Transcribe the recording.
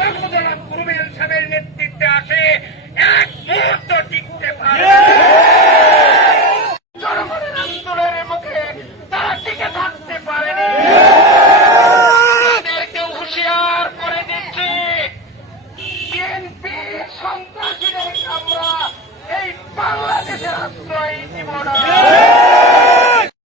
জনাব কুরুবেল সাহেবের নেতৃত্বে আসে এক মুহূর্ত টিকতে পারে। জনগণের আন্দোলনের মুখে তারা টিকে থাকতে পারেনি। তাদেরকে হুঁশিয়ার করে দিচ্ছে, বিএনপি সন্ত্রাসীদের আমরা এই বাংলাদেশের আশ্রয় দিব না।